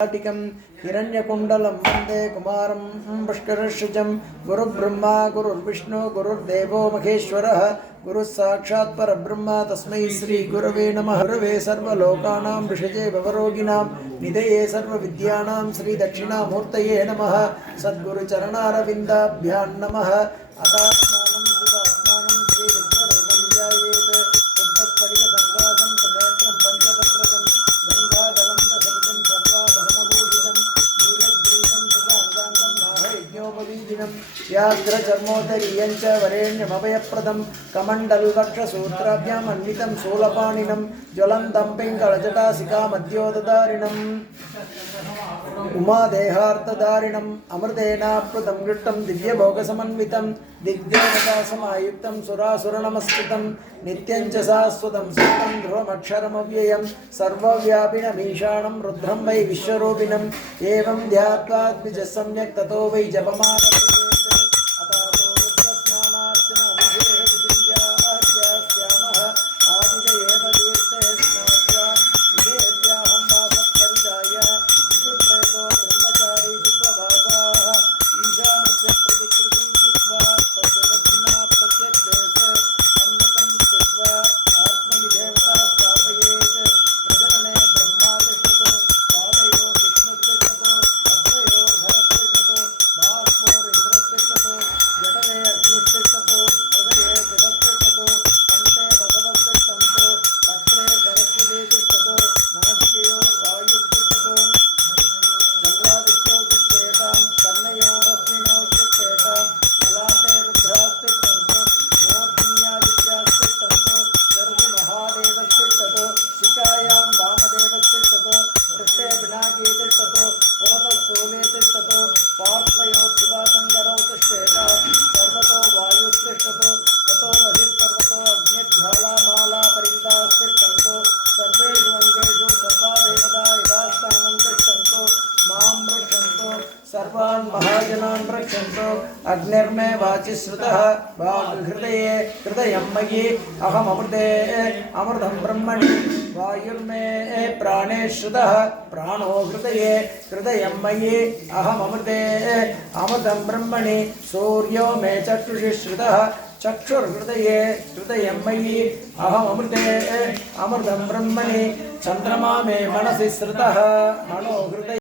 हिरण्यकुण्डलं वन्दे कुमारं पुष्करश्रुजं गुरुब्रह्मा गुरुर्विष्णु गुरुर्देवो महेश्वरः गुरुः साक्षात् परब्रह्म तस्मै श्रीगुरवे नमः। गुरवे सर्वलोकानां विषजे भवरोगिणां निधये सर्वविद्यानां श्रीदक्षिणामूर्तये नमः। सद्गुरुचरणारविन्दाभ्यां नमः। अतात्मानं शिवात्मानं श्रीविग्रहरूपं ध्यायेत् शुद्धस्फटिकसङ्काशं त्रिनेत्रं पञ्चवक्त्रकं गङ्गाधरं दशभुजं सर्वाभरणभूषितं नीलग्रीवं सुधाङ्गाङ्गं नाहयज्ञोपवीदिनं व्याघ्रचर्मोदरीयं च वरेण्यमभयप्रदं कमण्डलवक्षसूत्राभ्याम् अन्वितं शूलपाणिनं ज्वलन्तं पिङ्गलजटासिकामद्योतधारिणम् उमादेहार्तधारिणम् अमृतेनाप्लुतं गृष्टं दिव्यभोगसमन्वितं दिग्देवतासमायुक्तं सुरासुरनमस्कृतं नित्यं च शाश्वतं सत्यं ध्रुवमक्षरमव्ययं सर्वव्यापिनमीशानं रुद्रं वै विश्वरूपिणम् एवं ध्यात्वा द्विजः सम्यक् ततो वै जपमानभेत्। अतो रुद्रस्नानार्चनाभिषेकविधिर्यास्यामः आदिदेव तीर्थे स्नात्वा विधेर्याहं वासत्परिदाय प्रेतो ब्रह्मचारी शुक्लभासाः ईशानस्य प्रतिकृतिं कृत्वा तस्य दक्षिणा प्रत्यग्देशे अन्नतं स्थित्वा आत्मविदेवता स्थापयेत्। प्रजनने ब्रह्मा तिष्ठतो पादयोर् विष्णुस्तिष्ठतो हस्तयोर्भरस्तिष्ठतो बाह्वोरिन्द्रस्तिष्ठतो जठरे अग्निस्तिष्ठतो हृदये दिवस्तिष्ठतो कण्ठे वसवस्तिष्ठन्तो वक्त्रे सरस्वती तिष्ठतो नासिकयोर् वायुस्तिष्ठतो चन्द्रादित्यो तिष्ठेतां कर्णयोरश्विनौ तिष्ठेतां ललाटे रुद्रास्तिष्ठन्तो मूर्ध्न्यादित्यास्तिष्ठन्तो शिरसि महादेवस्तिष्ठतो शिखायां वामदेवस्तिष्ठतो पृष्ठे पिनाकी तिष्ठतो पुरतः शूले तिष्ठतो पार्श्वयोः शिवाशङ्करौ तिष्ठेतां सर्वतो वायुस्तिष्ठतो ततो बहिः सर्वतो अग्निज्वालामाला परिवृतास्तिष्ठन्तो सर्वेषु अङ्गेषु सर्वा देवता यथास्थानं तिष्ठन्तो मां रक्षन्तु सर्वान् महाजनान् रक्षन्तु। अग्निर्मे वाचि श्रुतः वाग्हृदये हृदयं मयि अहममृते अमृतं ब्रह्मणि वायुर्मे प्राणे श्रुतः प्राणो हृदये हृदयं मयि अहममृते अमृतं ब्रह्मणि सूर्यो मे चक्षुषि श्रुतः चक्षुर्हृदये हृदयं मयि अहममृते अमृतं ब्रह्मणि चन्द्रमा मे मनसि श्रुतः मनो हृदये